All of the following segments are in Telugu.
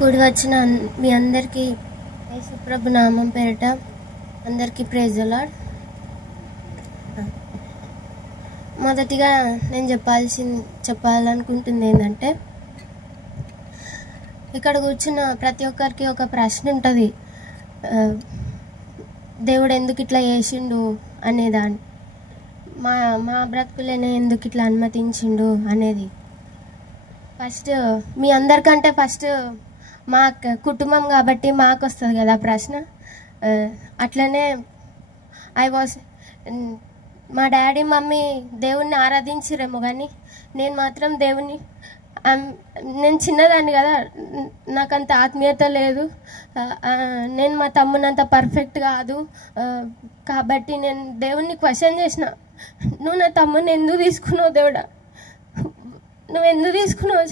కూడి వచ్చిన మీ అందరికీ యేసుప్రభు నామం పేరిట అందరికీ ప్రైజ్ ది లార్డ్. మొదటిగా నేను చెప్పాలనుకుంటుంది ఏంటంటే, ఇక్కడ కూర్చున్న ప్రతి ఒక్కరికి ఒక ప్రశ్న ఉంటుంది, దేవుడు ఎందుకు ఇట్లా చేసిండు అనేదాన్ని, మా బ్రతుకులనే ఎందుకు ఇట్లా అనుమతించిండు అనేది. ఫస్ట్ మీ అందరికంటే ఫస్ట్ మా కుటుంబం కాబట్టి మాకు వస్తుంది కదా ప్రశ్న. అట్లనే మా డాడీ మమ్మీ దేవుణ్ణి ఆరాధించిరేమో, కానీ నేను మాత్రం నేను చిన్నదాన్ని కదా, నాకంత ఆత్మీయత లేదు, నేను మా తమ్మునంత పర్ఫెక్ట్ కాదు. కాబట్టి నేను దేవుణ్ణి క్వశ్చన్ చేసిన, నువ్వు నా తమ్ముని ఎందుకు తీసుకున్నావు దేవుడా, నువ్వు ఎందుకు తీసుకున్నావు,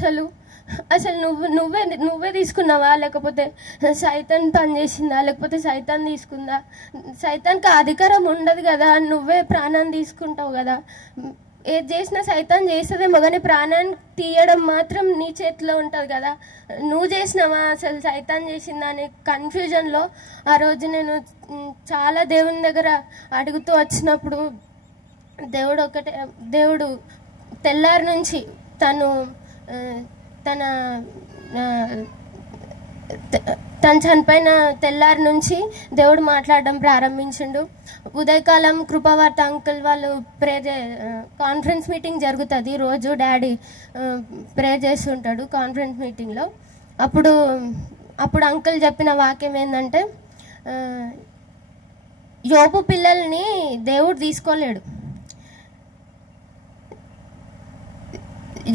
అసలు నువ్వే తీసుకున్నావా, లేకపోతే సైతాన్ పని చేసిందా, లేకపోతే సైతాన్ తీసుకుందా? సైతాన్కి అధికారం ఉండదు కదా, నువ్వే ప్రాణాన్ని తీసుకుంటావు కదా. ఏది చేసినా సైతాన్ చేస్తుందేమో, కానీ ప్రాణాన్ని తీయడం మాత్రం నీ చేతిలో ఉంటుంది కదా. నువ్వు చేసినావా, అసలు సైతాన్ చేసిందా అనే కన్ఫ్యూజన్లో ఆ రోజు నేను చాలా దేవుని దగ్గర అడుగుతూ వచ్చినప్పుడు, దేవుడు తెల్లారి నుంచి తను చనిపోయిన తెల్లారి నుంచి దేవుడు మాట్లాడడం ప్రారంభించిండు. ఉదయకాలం కృపావార్త అంకుల్ వాళ్ళు కాన్ఫరెన్స్ మీటింగ్ జరుగుతుంది రోజు. డాడీ ప్రేయర్ చేస్తుంటాడు కాన్ఫరెన్స్ మీటింగ్లో. అప్పుడు అంకుల్ చెప్పిన వాక్యం ఏంటంటే, యోబు పిల్లల్ని దేవుడు తీసుకోలేడు,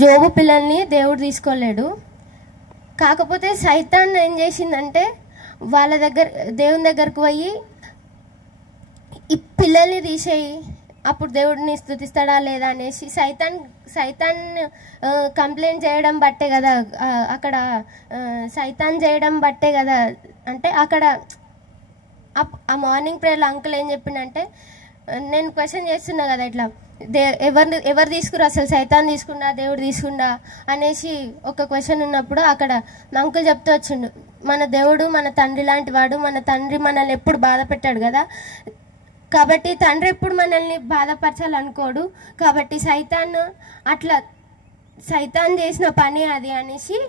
యోబు పిల్లల్ని దేవుడు తీసుకోలేడు. కాకపోతే సైతాన్ ఏం చేసిందంటే, దేవుని దగ్గరకు పోయి ఈ పిల్లల్ని తీసేయి, అప్పుడు దేవుడిని స్తుతిస్తాడా లేదా అనేసి సైతాన్ కంప్లైంట్ చేయడం బట్టే కదా, అక్కడ సైతాన్ చేయడం బట్టే కదా. అంటే అక్కడ ఆ మార్నింగ్ ప్రేయర్లో అంకుల్ ఏం చెప్పిండంటే, నేను క్వశ్చన్ చేస్తున్నా కదా, ఇట్లా ఎవరు తీసుకురా, అసలు సైతాన్ తీసుకున్నా దేవుడు తీసుకున్నా అనేసి ఒక క్వశ్చన్ ఉన్నప్పుడు అక్కడ అంకుల్ చెప్తూ వచ్చిండు, మన దేవుడు మన తండ్రి లాంటి వాడు, మన తండ్రి మనల్ని ఎప్పుడు బాధ పెట్టాడు కదా, కాబట్టి తండ్రి ఎప్పుడు మనల్ని బాధపరచాలనుకోడు, కాబట్టి సైతాన్ చేసిన పని అది అనేసి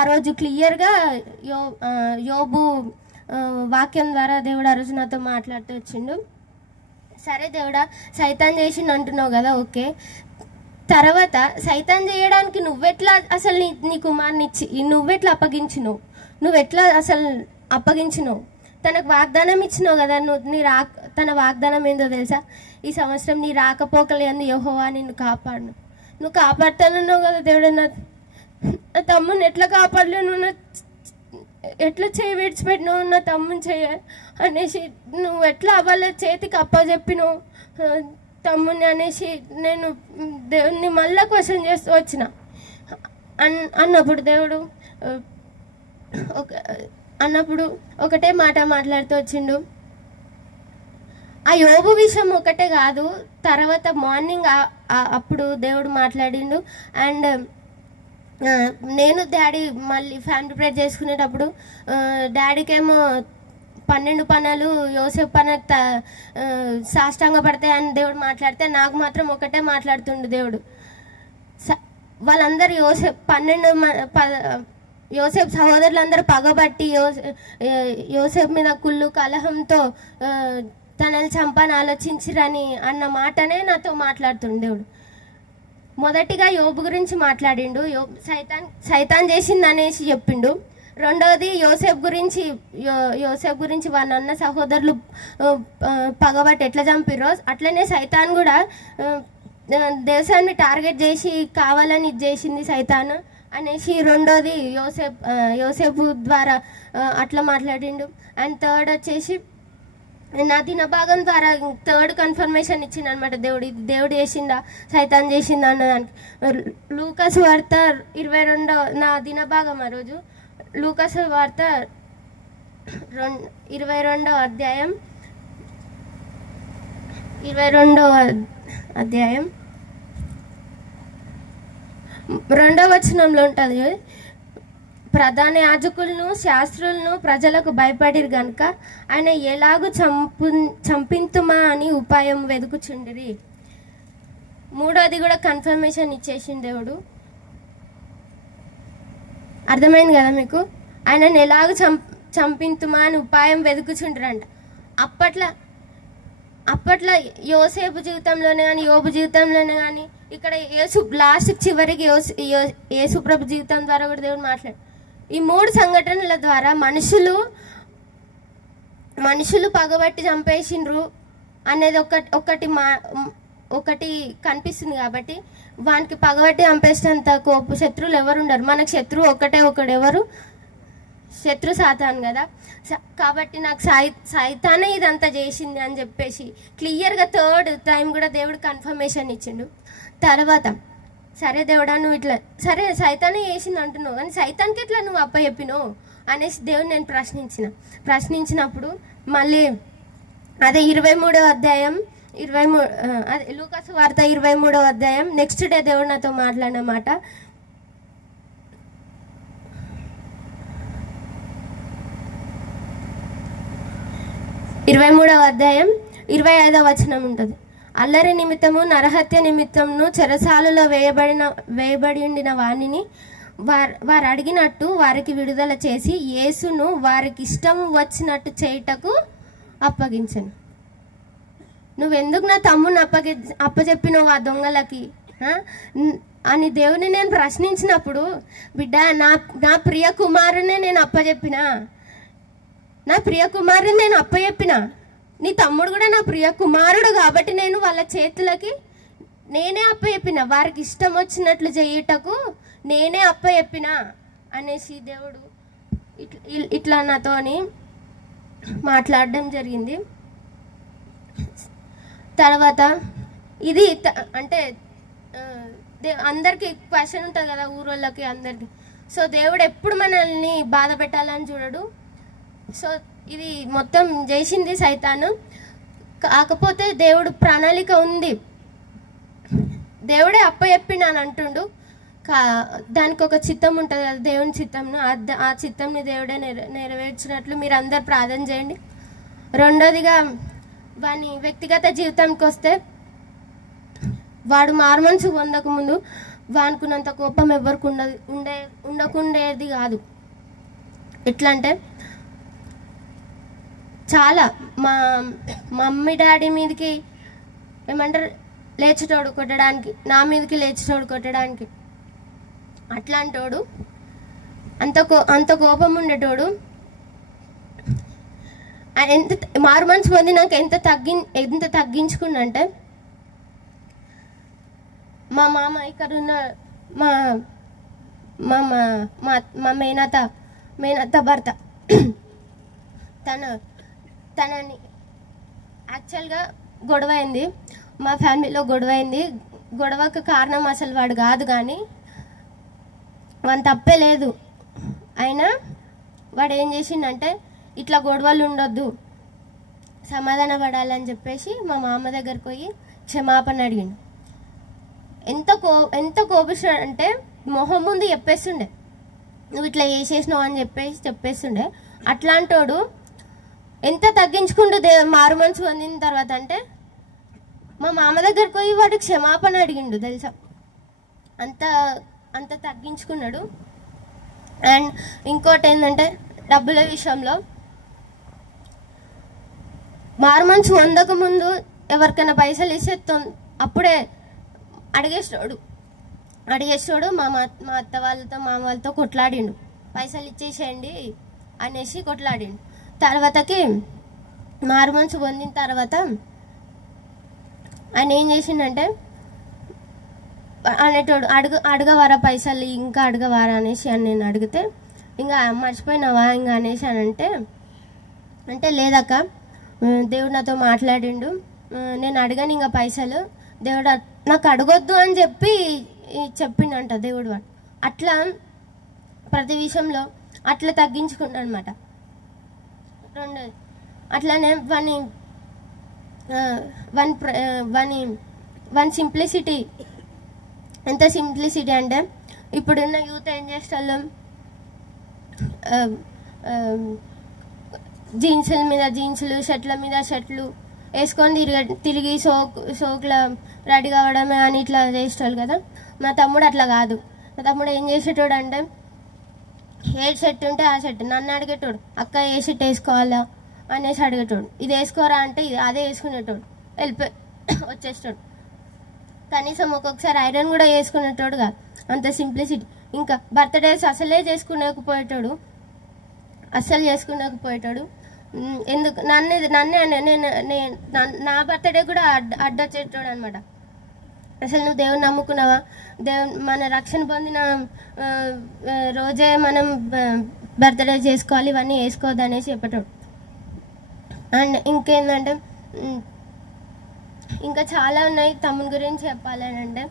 ఆ రోజు క్లియర్గా యోబు వాక్యం ద్వారా దేవుడు ఆ రోజు నాతో మాట్లాడుతూ వచ్చిండు. సరే దేవుడా, సైతాన్ చేసిండు అంటున్నావు కదా, ఓకే, తర్వాత సైతాన్ చేయడానికి నువ్వెట్లా అసలు నీ కుమార్ని ఇచ్చి నువ్వెట్లా అప్పగించినావు, నువ్వెట్లా అసలు అప్పగించినావు? తనకు వాగ్దానం ఇచ్చినావు కదా, తన వాగ్దానం ఏందో తెలుసా, ఈ సంవత్సరం నీ రాకపోకలేందు యెహోవా నిన్ను కాపాడును, నువ్వు కాపాడుతానన్నావు కదా దేవుడు. నా తమ్ముని ఎట్లా కాపాడలేవు, నువ్వు ఎట్లా చేయి విడిచిపెట్టినావు నా తమ్ముని చేయ అనేసి, నువ్వు ఎట్లా వాళ్ళ చేతికి అప్పచెప్పినావు తమ్ముని అనేసి నేను దేవుణ్ణి మళ్ళీ క్వశ్చన్ చేస్తూ వచ్చిన. అన్నప్పుడు దేవుడు ఒకటే మాట మాట్లాడుతూ వచ్చిండు. ఆ యోబు విషయం ఒకటే కాదు, తర్వాత మార్నింగ్ అప్పుడు దేవుడు మాట్లాడిండు. అండ్ నేను డాడీ మళ్ళీ ఫ్యామిలీ ప్రేయర్ చేసుకునేటప్పుడు డాడీకేమో 12 పనులు యోసేపు పనకు సాష్టాంగ పడతాయి అని దేవుడు మాట్లాడితే, నాకు మాత్రం ఒకటే మాట్లాడుతుండు దేవుడు. వాళ్ళందరూ యోసేపు సహోదరులందరూ పగబట్టి యోసేపు మీద కుళ్ళు కలహంతో తనని చంపని ఆలోచించిరని అన్న మాటనే నాతో మాట్లాడుతుండు దేవుడు. మొదటిగా యోబు గురించి మాట్లాడిండు, సైతాన్ చేసింది అనేసి చెప్పిండు. రెండవది యోసేపు గురించి వాళ్ళ అన్న సహోదరులు పగబట్టి ఎట్లా చంపిర్రో అట్లనే సైతాన్ కూడా దేశాన్ని టార్గెట్ చేసి కావాలని ఇది చేసింది సైతాన్ అనేసి రెండోది యోసేపు ద్వారా అట్లా మాట్లాడిండు. అండ్ థర్డ్ వచ్చేసి నా దిన భాగం ద్వారా థర్డ్ కన్ఫర్మేషన్ ఇచ్చింది అనమాట, దేవుడు చేసిందా సైతాన్ చేసిందా అన్నదానికి. లూకాసు వార్త 22 నా దిన భాగం ఆ రోజు లూకాసు వార్త 22వ అధ్యాయం 2వ వచనంలో ఉంటుంది. ప్రధాన యాజకులను శాస్త్రులను ప్రజలకు భయపడిరు గనుక ఆయన ఎలాగూ చంపింతుమా అని ఉపాయం వెతుకుచుండిరి. మూడోది కూడా కన్ఫర్మేషన్ ఇచ్చేసింది దేవుడు. అర్థమైంది కదా మీకు? ఆయనను ఎలాగూ చంపింతుమా అని ఉపాయం వెతుకుచుండ్రంట. అప్పట్లో యోసేపు జీవితంలోనే కానీ యోబు జీవితంలోనే కానీ ఇక్కడ లాస్ట్ చివరికి యేసుప్రభు జీవితం ద్వారా కూడా దేవుడు మాట్లాడు. ఈ 3 సంఘటనల ద్వారా మనుషులు పగబట్టి చంపేసిండ్రు అనేది ఒకటి కనిపిస్తుంది. కాబట్టి వానికి పగబట్టి చంపేసినంత శత్రువులు ఎవరు ఉండరు. మనకు శత్రువు ఒకడెవరు? శత్రు సాతాను కదా. కాబట్టి నాకు సైతానే ఇదంతా చేసింది అని చెప్పేసి క్లియర్గా థర్డ్ టైం కూడా దేవుడు కన్ఫర్మేషన్ ఇచ్చిండు. తర్వాత సరే దేవుడా నువ్వు ఇట్లా సరే సైతానే చేసింది అంటున్నావు కానీ సైతానికి ఇట్లా నువ్వు అప్పచెప్పినావు అనేసి దేవుడు నేను ప్రశ్నించినప్పుడు మళ్ళీ అదే 23వ అధ్యాయం 23 అదే లూకాసు వార్త 23వ అధ్యాయం నెక్స్ట్ డే దేవుడు నాతో మాట్లాడిన మాట 23వ అధ్యాయం 25వ వచనం ఉంటుంది. అల్లరి నిమిత్తము నరహత్య నిమిత్తమును చెరసాలలో వేయబడి ఉండిన వాణిని వారు అడిగినట్టు వారికి విడుదల చేసి యేసును వారికి ఇష్టం వచ్చినట్టు చేయుటకు అప్పగించను. నువ్వెందుకు నా తమ్ముని అప్పచెప్పినావు ఆ దొంగలకి అని దేవుని నేను ప్రశ్నించినప్పుడు, బిడ్డ నా ప్రియ కుమారునే నేను అప్పచెప్పినా, నీ తమ్ముడు కూడా నా ప్రియ కుమారుడు కాబట్టి నేను వాళ్ళ చేతులకి నేనే అప్పచెప్పిన, వారికి ఇష్టం వచ్చినట్లు చేయుటకు నేనే అప్పచెప్పిన అనేసి దేవుడు ఇట్లా నాతోని మాట్లాడడం జరిగింది. తర్వాత ఇది అంటే అందరికి క్వశ్చన్ ఉంటుంది కదా ఊరోళ్ళకి అందరికి. సో దేవుడు ఎప్పుడు మనల్ని బాధ పెట్టాలని చూడడు. సో ఇది మొత్తం చేసింది సైతాను. కాకపోతే దేవుడు ప్రణాళిక ఉంది. దేవుడే అప్పచెప్పినాను అంటుండు. దానికి ఒక చిత్తం ఉంటుంది కదా దేవుని చిత్తంను. ఆ చిత్తంని దేవుడే నెరవేర్చినట్లు మీరు అందరు ప్రార్థన చేయండి. రెండోదిగా వాని వ్యక్తిగత జీవితానికి వస్తే వాడు మారుమనసు పొందక ముందు వానుకున్నంత కోపం ఎవరికి ఉండకుండేది కాదు. ఎట్లా అంటే చాలా మా మమ్మీ డాడీ మీదకి ఏమంటారు లేచేటోడు కొట్టడానికి, నా మీదకి లేచేటోడు కొట్టడానికి, అట్లాంటోడు అంత కోపం ఉండేటోడు. ఎంత మారు మనసు పొందినాక ఎంత తగ్గించుకున్నంటే మా మామ ఇక్కడ ఉన్న మా మేనత్త భర్త తనని యాక్చువల్గా గొడవ అయింది, మా ఫ్యామిలీలో గొడవ అయింది. గొడవకు కారణం అసలు వాడు కాదు, కానీ వాని తప్పే లేదు. అయినా వాడు ఏం చేసిండంటే ఇట్లా గొడవలు ఉండొద్దు, సమాధాన పడాలని చెప్పేసి మా మామ దగ్గరికి పోయి క్షమాపణ అడిగిండు. ఎంత కోపిస్తాడు అంటే మొహం ముందు చెప్పేస్తుండే, నువ్వు ఇట్లా చేసేసినావు అని చెప్పేస్తుండే. అట్లాంటోడు ఎంత తగ్గించుకుంటూ మారు మనసు పొందిన తర్వాత అంటే మా మామ దగ్గరికి పోయి వాడికి క్షమాపణ అడిగిండు తెలుసా. అంత తగ్గించుకున్నాడు. అండ్ ఇంకోటి ఏంటంటే డబ్బుల విషయంలో మారు మనసు పొందక ముందు ఎవరికైనా పైసలు ఇస్తే అప్పుడే అడిగేస్తాడు. మా అత్త వాళ్ళతో మామ వాళ్ళతో కొట్లాడిండు, పైసలు ఇచ్చేసేయండి అనేసి కొట్లాడిండు. తర్వాతకి మారు మనసు పొందిన తర్వాత ఆయన ఏం చేసిండంటే అనేటోడు అడగవారా పైసలు, ఇంకా అడగవారా అనేసి అని నేను అడిగితే ఇంకా మర్చిపోయినావా ఇంకా అనేసి అని అంటే లేదక్క దేవుడు నాతో మాట్లాడిండు, నేను అడగను ఇంకా పైసలు, దేవుడు నాకు అడగొద్దు అని చెప్పిండంట దేవుడు. వాడు అట్లా ప్రతి విషయంలో అట్లా తగ్గించుకున్నాడు అనమాట. రెండోది అట్లానే వన్ సింప్లిసిటీ. ఎంత సింప్లిసిటీ అంటే ఇప్పుడున్న యూత్ ఏం చేస్తాం, ఆ, ఆ, జీన్సుల మీద జీన్సులు, షర్ట్ల మీద షర్ట్లు వేసుకొని తిరిగి సోకుల రెడీ కావడమే అని ఇట్లా చేసేటోళ్ళు కదా. మా తమ్ముడు అట్లా కాదు. మా తమ్ముడు ఏం చేసేటోడు అంటే ఏ షర్ట్ ఉంటే ఆ షర్ట్ నన్ను అడిగేటోడు, అక్క ఏ షర్ట్ వేసుకోవాలా అనేసి అడిగేటోడు. ఇది వేసుకోరా అంటే ఇది అదే వేసుకునేటోడు, వెళ్ళిపోయి వచ్చేస్తాడు. కనీసం ఒక్కొక్కసారి ఐరన్ కూడా వేసుకునేటోడు కాదు, అంత సింప్లిసిటీ. ఇంకా బర్త్డేస్ అసలే చేసుకునేకపోయేటోడు, అస్సలు చేసుకునేకపోయేటోడు. ఎందుకు నన్నే నా బర్త్డే కూడా అడ్డొచ్చేటోడు అనమాట. అసలు నువ్వు దేవుని నమ్ముకున్నావా, మన రక్షణ పొందిన రోజే మనం బర్త్డే చేసుకోవాలి, ఇవన్నీ వేసుకోవద్దు అనేసి చెప్పేటోడు. అండ్ ఇంకేంటంటే ఇంకా చాలా ఉన్నాయి తమ్ముని గురించి చెప్పాలని అంటే.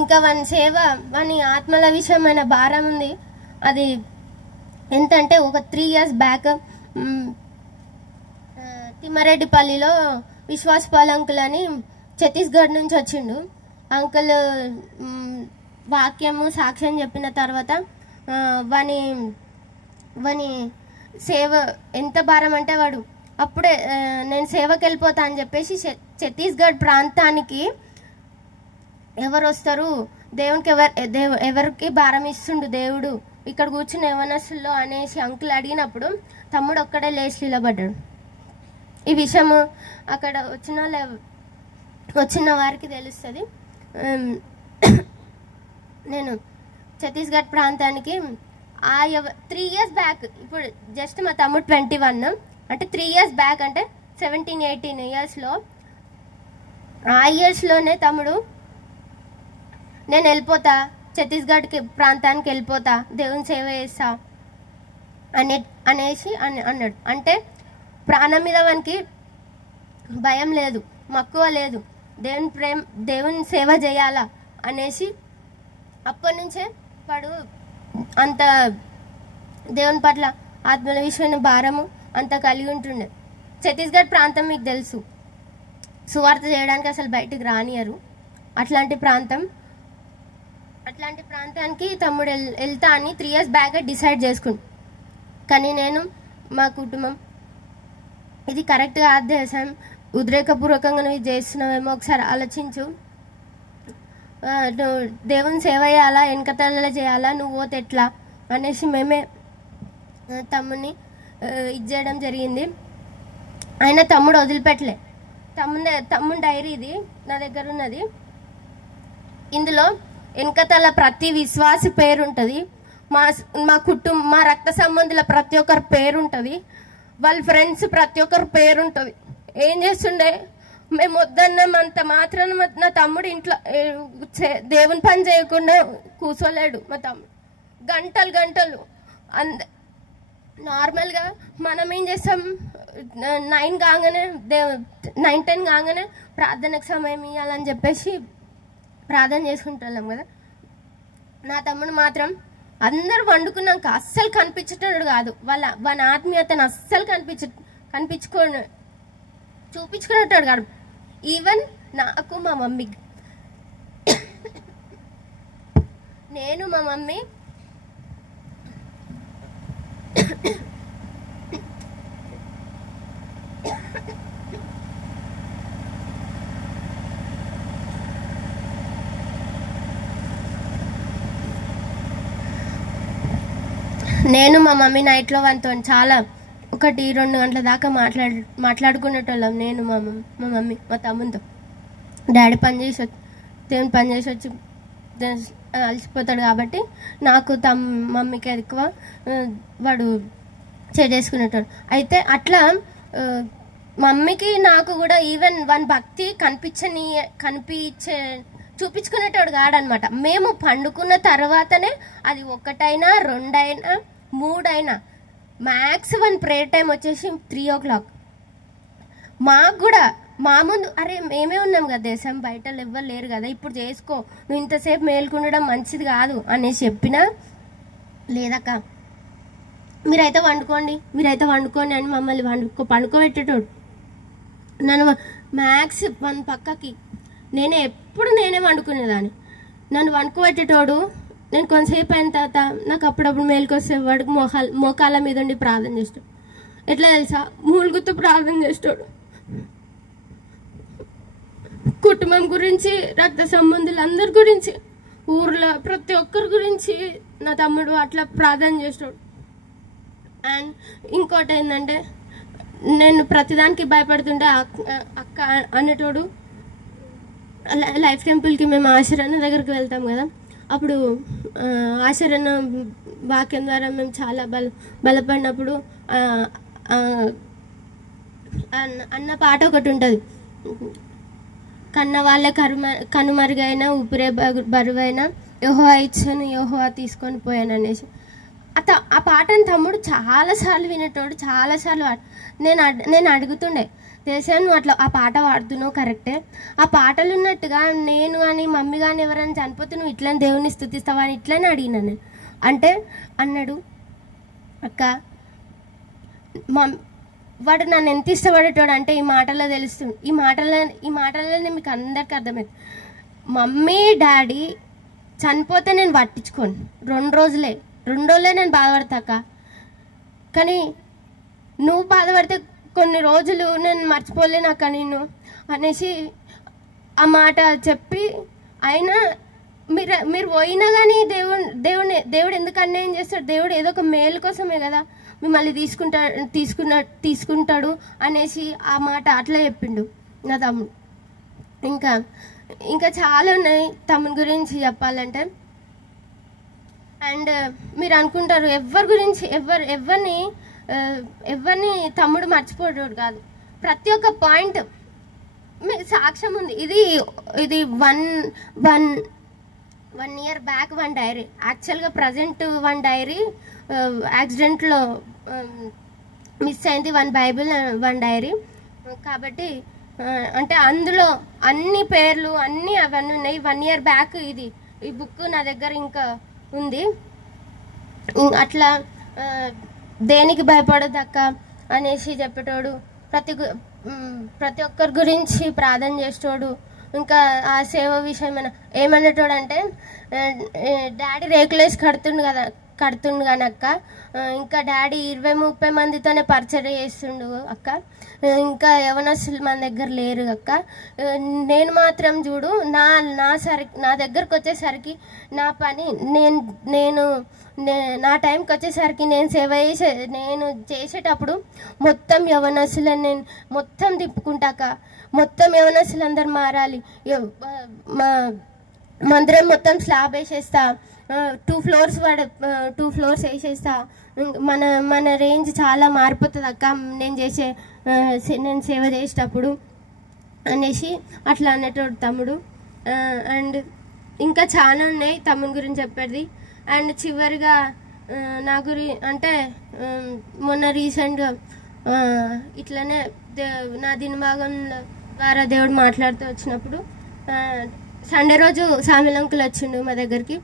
ఇంకా వాని సేవ, వాని ఆత్మల విషయమైన భారం ఉంది. అది ఎంత అంటే ఒక 3 years బ్యాక్ తిమ్మారెడ్డిపల్లిలో విశ్వాసపాల్ అంకుల్ అని ఛత్తీస్గఢ్ నుంచి వచ్చిండు. అంకుల్ వాక్యము సాక్ష్యం చెప్పిన తర్వాత వాని సేవ ఎంత భారం అంటే వాడు అప్పుడే నేను సేవకి వెళ్ళిపోతా అని చెప్పేసి ఛత్తీస్గఢ్ ప్రాంతానికి ఎవరు వస్తారు, దేవునికి ఎవరికి భారం ఇస్తుండు దేవుడు ఇక్కడ కూర్చుని యవనస్తుల్లో అనేసి అంకుల్ అడిగినప్పుడు తమ్ముడు ఒక్కడే లేచి నిలబడ్డాడు. ఈ విషయము అక్కడ వచ్చిన వారికి తెలుస్తుంది. నేను ఛత్తీస్గఢ్ ప్రాంతానికి 3 years బ్యాక్, ఇప్పుడు జస్ట్ మా తమ్ముడు 21, అంటే 3 years బ్యాక్ అంటే 17-18 yearsలో, ఆ ఇయర్స్లోనే తమ్ముడు నేను వెళ్ళిపోతా ఛత్తీస్గఢ్కి ప్రాంతానికి వెళ్ళిపోతా, దేవుని సేవ చేస్తా అనేసి అన్నాడు. అంటే ప్రాణం మీద వానికి భయం లేదు, మక్కువ లేదు, దేవుని సేవ చేయాలా అనేసి అప్పటి నుంచే వాడు అంత దేవుని పట్ల ఆత్మల విషయమైన భారము అంత కలిగి ఉంటుండే. ఛత్తీస్గఢ్ ప్రాంతం మీకు తెలుసు, సువార్త చేయడానికి అసలు బయటికి రానియరు. అట్లాంటి ప్రాంతానికి తమ్ముడు వెళ్తా అని 3 years బ్యాక్ డిసైడ్ చేసుకుంది. కానీ నేను, మా కుటుంబం ఇది కరెక్ట్ కాదు దేశం, ఉద్రేకపూర్వకంగా నువ్వు చేస్తున్నావేమో ఒకసారి ఆలోచించు, నువ్వు దేవుని సేవ చేయాలా వెనకతల చేయాలా, నువ్వు పోతే ఎట్లా అనేసి మేమే తమ్ముడిని ఇది చేయడం జరిగింది. ఆయన తమ్ముడు వదిలిపెట్టలే. తమ్ముడి డైరీ ఇది నా దగ్గర ఉన్నది. ఇందులో వెనకతల ప్రతి విశ్వాసి పేరు ఉంటుంది, మా రక్త సంబంధుల ప్రతి ఒక్కరి పేరు ఉంటుంది, వాళ్ళ ఫ్రెండ్స్ ప్రతి ఒక్కరి పేరు ఉంటుంది. ఏం చేస్తుండే, మేము వద్దన్నంత మాత్రాన నా తమ్ముడు ఇంట్లో దేవుని పని చేయకుండా కూర్చోలేడు. మా తమ్ముడు గంటలు నార్మల్గా మనం ఏం చేస్తాం, 9 కాగానే 9-10 కాగానే ప్రార్థనకు సమయం ఇవ్వాలని చెప్పేసి ప్రార్థన చేసుకుంటాం కదా. నా తమ్ముడు మాత్రం అందరు వండుకున్నాక అస్సలు కనిపించేటోడు కాదు, వాళ్ళ ఆత్మీయతను అస్సలు చూపించుకునేటోడు కాదు. ఈవెన్ నాకు, మా మమ్మీకి, నేను మా మమ్మీ నైట్లో వానితో చాలా 1-2 గంటల దాకా మాట్లాడుకునేటోళ్ళం. నేను మా మమ్మీ మా తమ్ముతో. డాడీ దేవుని పని చేసి వచ్చి అలసిపోతాడు కాబట్టి నాకు మమ్మీకి ఎక్కువ వాడు చేసుకునేటోడు. అయితే అట్లా మమ్మీకి నాకు కూడా ఈవెన్ వాని భక్తి చూపించుకునేటోడు కాడనమాట. మేము పండుకున్న తర్వాతనే అది 1 అయినా 2 అయినా 3 అయినా మ్యాక్స్ వన్ ప్రేయర్ టైం వచ్చేసి 3 o'clock. మాకు కూడా మా ముందు అరే మేమే ఉన్నాం కదా దేశం, బయట ఎవ్వరు లేరు కదా, ఇప్పుడు చేసుకో, నువ్వు ఇంతసేపు మేల్కుండడం మంచిది కాదు అనేసి చెప్పినా, లేదక్క మీరైతే వండుకోండి అని మమ్మల్ని పండుకోబెట్టేటోడు. నన్ను మ్యాక్స్ 1 పక్కకి నేనే వండుకునేదాన్ని. నన్ను వండుకోబెట్టేటోడు. నేను కొంతసేపు అయిన తర్వాత నాకు అప్పుడప్పుడు మేలుకొస్తే వాడికి మోకాళ్ళ మీద ఉండి ప్రార్థన చేస్తాడు. ఎట్లా తెలుసా, మూలుగుతూ ప్రార్థన చేస్తాడు. కుటుంబం గురించి, రక్త సంబంధులు అందరి గురించి, ఊర్లో ప్రతి ఒక్కరి గురించి నా తమ్ముడు అట్లా ప్రార్థన చేస్తాడు. అండ్ ఇంకోటి ఏంటంటే, నేను ప్రతిదానికి భయపడుతుంటే అక్క అనేటోడు లైఫ్ టెంపుల్కి మేము ఆశరణ దగ్గరికి వెళ్తాం కదా, అప్పుడు ఆశరణ వాక్యం ద్వారా మేము చాలా బలపడినప్పుడు అన్న పాట ఒకటి ఉంటుంది, కన్న వాళ్ళే కనుమరుగైన ఊపిరే బరువైన యెహోవా ఇచ్చాను యెహోవా తీసుకొని పోయాను అనేసి. ఆ పాటను తమ్ముడు చాలాసార్లు వినేటోడు, చాలాసార్లు నేను అడుగుతుండే, తెలిసాను నువ్వు అట్లా ఆ పాట పాడుతున్నావు కరెక్టే, ఆ పాటలు ఉన్నట్టుగా నేను కానీ మమ్మీ కానీ ఎవరైనా చనిపోతే నువ్వు ఇట్లనే దేవుని స్తుతిస్తావా అని ఇట్లనే అడిగినాను. అంటే అన్నాడు, అక్క వాడు నన్ను ఎంత ఇష్టపడేటోడు అంటే ఈ మాటల్లో తెలుస్తుంది. ఈ మాటలనే మీకు అందరికీ అర్థమైంది. మమ్మీ డాడీ చనిపోతే నేను పట్టించుకోను, 2 రోజులే నేను బాధపడతాక, కానీ నువ్వు బాధపడితే కొన్ని రోజులు నేను మర్చిపోలేనాక నేను అనేసి ఆ మాట చెప్పి, అయినా మీరు పోయినా కానీ దేవుడు ఎందుకు అన్యాయం చేస్తాడు, దేవుడు ఏదో ఒక మేలు కోసమే కదా మిమ్మల్ని తీసుకుంటాడు అనేసి ఆ మాట అట్లా చెప్పిండు నా తమ్ముడు. ఇంకా చాలా ఉన్నాయి తమ్ముని గురించి చెప్పాలంటే. అండ్ మీరు అనుకుంటారు ఎవరి గురించి ఎవరిని తమ్ముడు మర్చిపోయాడు కాదు, ప్రతి ఒక్క పాయింట్ సాక్ష్యం ఉంది. ఇది వన్ ఇయర్ బ్యాక్ 1 డైరీ, యాక్చువల్గా ప్రజెంట్ 1 డైరీ యాక్సిడెంట్లో మిస్ అయింది, 1 బైబిల్ 1 డైరీ. కాబట్టి అంటే అందులో అన్ని పేర్లు అన్నీ అవన్నీ ఉన్నాయి. 1 ఇయర్ బ్యాక్ ఈ బుక్ నా దగ్గర ఇంకా ఉంది. అట్లా దేనికి భయపడదక్క అనేసి చెప్పేటోడు, ప్రతి ఒక్కరి గురించి ప్రార్థన చేసేటోడు. ఇంకా ఆ సేవ విషయం ఏమనేటోడు అంటే, డాడీ రేకులేసి కడుతుండు కానీ అక్క, ఇంకా డాడీ 20-30 మందితోనే పరిచయం చేస్తుండు అక్క, ఇంకా యవనస్తులు మన దగ్గర లేరు అక్క, నేను మాత్రం చూడు నా దగ్గరకు వచ్చేసరికి నా పని నా టైంకి వచ్చేసరికి నేను చేసేటప్పుడు మొత్తం యవనస్తులను నేను మొత్తం తిప్పుకుంటాక, మొత్తం యవనస్తులందరూ మారాలి, మందిరం మొత్తం స్లాబ్ వేసేస్తా, 2 ఫ్లోర్స్ వేసేస్తా, మన రేంజ్ చాలా మారిపోతుంది అక్క నేను సేవ చేసేటప్పుడు అనేసి అట్లా అనేటోడు తమ్ముడు. అండ్ ఇంకా చాలా ఉన్నాయి తమ్ముని గురించి చెప్పేది. అండ్ చివరిగా అంటే మొన్న రీసెంట్గా ఇట్లనే నా దినభాగం ద్వారా దేవుడు మాట్లాడుతూ వచ్చినప్పుడు సండే రోజు సామ్యుల్ అంకుల్ వచ్చిండు మా దగ్గరికి.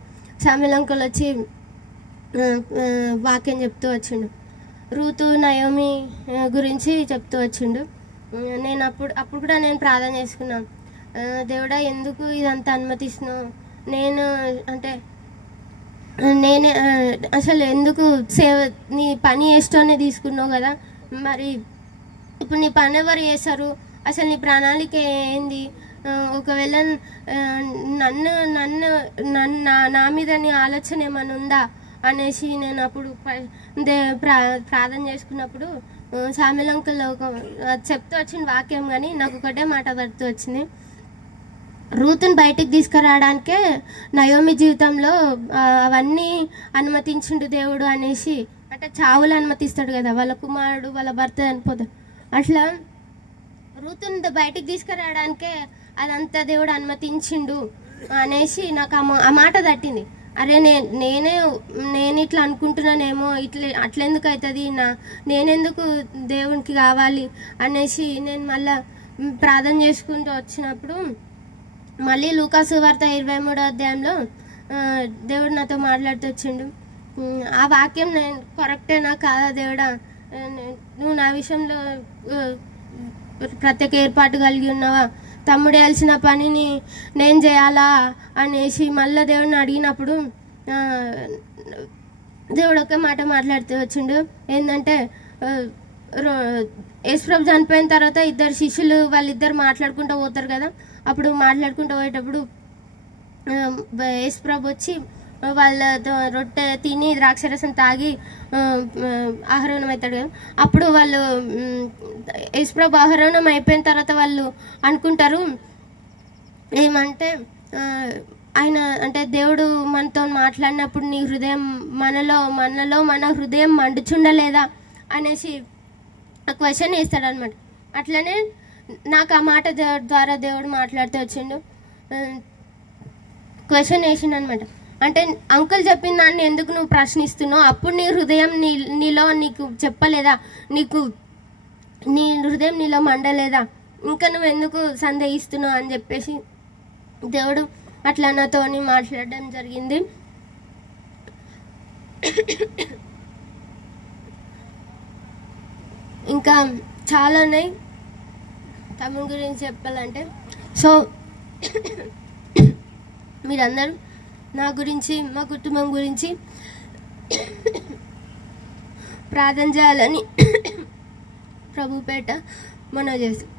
సామ్యుల్ అంకుల్ వచ్చి వాక్యం చెప్తూ వచ్చిండు, రూతు నయోమి గురించి చెప్తూ వచ్చిండు. నేను అప్పుడు కూడా నేను ప్రార్థన చేసుకున్నాను, దేవుడా ఎందుకు ఇదంతా అనుమతిస్తున్నావు, నేనే అసలు ఎందుకు నీ పని చేస్తూనే తీసుకున్నావు కదా, మరి ఇప్పుడు నీ పని ఎవరు చేస్తారు, అసలు నీ ప్రణాళిక ఏంది, ఒకవేళ నా మీద నీ ఆలోచన ఏమైనా ఉందా అనేసి నేను అప్పుడు ప్రార్థన చేసుకున్నప్పుడు సామ్యుల్ అంకుల్ చెప్తూ వచ్చిన వాక్యం, కానీ నాకు ఒకటే మాట తడుతూ వచ్చింది, రూతుని బయటికి తీసుకురావడానికే నయోమి జీవితంలో అవన్నీ అనుమతించిండు దేవుడు అనేసి. అంటే చావులు అనుమతిస్తాడు కదా, వాళ్ళ కుమారుడు వాళ్ళ భర్త చనిపోతాడు, అట్లా రూతుని బయటికి తీసుకురావడానికే అదంతా దేవుడు అనుమతించిండు అనేసి నాకు ఆ మాట తట్టింది. అరే నేను ఇట్లా అనుకుంటున్నానేమో, అట్లెందుకు అవుతుంది, నేనెందుకు దేవునికి కావాలి అనేసి నేను మళ్ళా ప్రార్థన చేసుకుంటూ వచ్చినప్పుడు మళ్ళీ లూకాసు వార్త 23వ అధ్యాయంలో దేవుడు నాతో మాట్లాడుతూ వచ్చిండు. ఆ వాక్యం నేను కరెక్టేనా కాదా దేవుడా, నువ్వు నా విషయంలో ప్రత్యేక ఏర్పాటు కలిగి ఉన్నావా, తమ్ముడు వేయాల్సిన పనిని నేను చేయాలా అనేసి మళ్ళీ దేవుడిని అడిగినప్పుడు దేవుడు ఒకే మాట మాట్లాడుతూ వచ్చిండు. ఏంటంటే యేసుప్రభు చనిపోయిన తర్వాత ఇద్దరు శిష్యులు వాళ్ళిద్దరు మాట్లాడుకుంటూ పోతారు కదా. అప్పుడు మాట్లాడుకుంటూ పోయేటప్పుడు యేసుప్రభు వచ్చి వాళ్ళతో రొట్టె తిని ద్రాక్షరసం తాగి ఆహరణం అవుతాడు కదా. అప్పుడు వాళ్ళు యేసుప్రభు ఆహరణం అయిపోయిన తర్వాత వాళ్ళు అనుకుంటారు ఏమంటే, ఆయన అంటే దేవుడు మనతో మాట్లాడినప్పుడు నీ హృదయం మనలో మన హృదయం మండుచుండలేదా అనేసి ఆ క్వశ్చన్ వేస్తాడనమాట. అట్లనే నాకు ఆ మాట ద్వారా దేవుడు మాట్లాడుతూ వచ్చిండు. క్వశ్చన్ వేసిండు అనమాట. అంటే అంకుల్ చెప్పిన దాన్ని ఎందుకు నువ్వు ప్రశ్నిస్తున్నావు? అప్పుడు నీ హృదయం నీలో నీకు చెప్పలేదా? నీ హృదయం నీలో మండలేదా? ఇంకా నువ్వు ఎందుకు సందేహిస్తున్నావు అని చెప్పేసి దేవుడు అట్లా నాతోని మాట్లాడడం జరిగింది. ఇంకా చాలా ఉన్నాయి తమిళ గురించి చెప్పాలంటే. సో మీరందరూ నా గురించి, మా కుటుంబం గురించి ప్రార్థన చేయాలని ప్రభుపేట మనవి చేస్తాం.